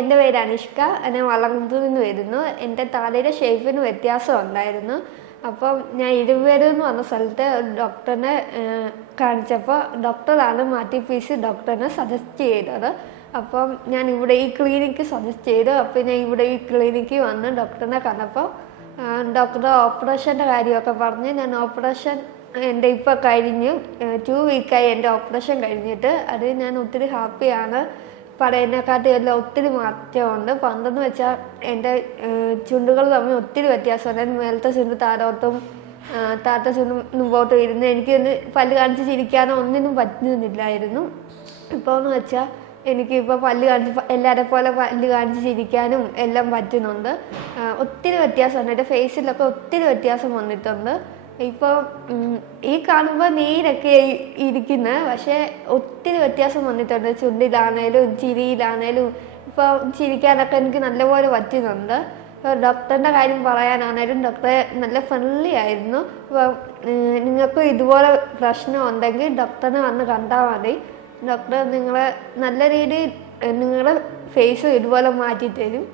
എൻ്റെ പേര് അനുഷ്ക. ഞാൻ വളർന്നതിൽ നിന്ന് വരുന്നു. എൻ്റെ തലയുടെ ഷേപ്പിന് വ്യത്യാസം ഉണ്ടായിരുന്നു. അപ്പം ഞാൻ ഇരുവേര് എന്ന് പറഞ്ഞ സ്ഥലത്ത് ഒരു ഡോക്ടറിനെ കാണിച്ചപ്പോൾ ഡോക്ടറാണ് മാറ്റി പീസ് ഡോക്ടറിനെ സജസ്റ്റ് ചെയ്തത്. അപ്പം ഞാൻ ഇവിടെ ഈ ക്ലിനിക്ക് സജസ്റ്റ് ചെയ്തു. അപ്പം ഞാൻ ഇവിടെ ഈ ക്ലിനിക്കിൽ വന്ന് ഡോക്ടറിനെ കണ്ടപ്പോൾ ഡോക്ടർ ഓപ്പറേഷൻ്റെ കാര്യമൊക്കെ പറഞ്ഞ് ഞാൻ ഓപ്പറേഷൻ എൻ്റെ ഇപ്പോൾ കഴിഞ്ഞു. 2 വീക്കായി എൻ്റെ ഓപ്പറേഷൻ കഴിഞ്ഞിട്ട്. അത് ഞാൻ ഒത്തിരി ഹാപ്പിയാണ്. പറയുന്നതിനെക്കാട്ടും എല്ലാം ഒത്തിരി മാറ്റമുണ്ട്. പണ്ടെന്ന് വെച്ചാൽ എൻ്റെ ചുണ്ടുകൾ തമ്മിൽ ഒത്തിരി വ്യത്യാസമുണ്ട്. മേലത്തെ ചുണ്ട് താഴോട്ടും താഴത്തെ ചുണ്ട് മുമ്പോട്ടും ഇരുന്ന് എനിക്കൊന്ന് പല്ല് കാണിച്ച് ചിരിക്കാനോ ഒന്നിനും പറ്റുന്നില്ലായിരുന്നു. ഇപ്പോൾ എന്ന് വെച്ചാൽ എനിക്കിപ്പോൾ പല്ല് കാണിച്ച് എല്ലാവരെ പോലെ പല്ല് കാണിച്ച് ചിരിക്കാനും എല്ലാം പറ്റുന്നുണ്ട്. ഒത്തിരി വ്യത്യാസമുണ്ട്. എൻ്റെ ഫേസിലൊക്കെ ഒത്തിരി വ്യത്യാസം വന്നിട്ടുണ്ട്. ഇപ്പോൾ ഈ കാണുമ്പോൾ നീരൊക്കെ ഇരിക്കുന്നത്, പക്ഷേ ഒത്തിരി വ്യത്യാസം വന്നിട്ടുണ്ട്. ചുണ്ടിലാണേലും ചിരിയിലാണേലും ഇപ്പോൾ ചിരിക്കാനൊക്കെ എനിക്ക് നല്ലപോലെ പറ്റുന്നുണ്ട്. ഇപ്പോൾ ഡോക്ടറിൻ്റെ കാര്യം പറയാനാണേലും ഡോക്ടറെ നല്ല ഫ്രണ്ട്ലി ആയിരുന്നു. ഇപ്പോൾ നിങ്ങൾക്കും ഇതുപോലെ പ്രശ്നം ഉണ്ടെങ്കിൽ ഡോക്ടറിനെ വന്ന് കണ്ടാൽ മതി. ഡോക്ടർ നിങ്ങളെ നല്ല രീതിയിൽ നിങ്ങളുടെ ഫേസ് ഇതുപോലെ മാറ്റി തരും.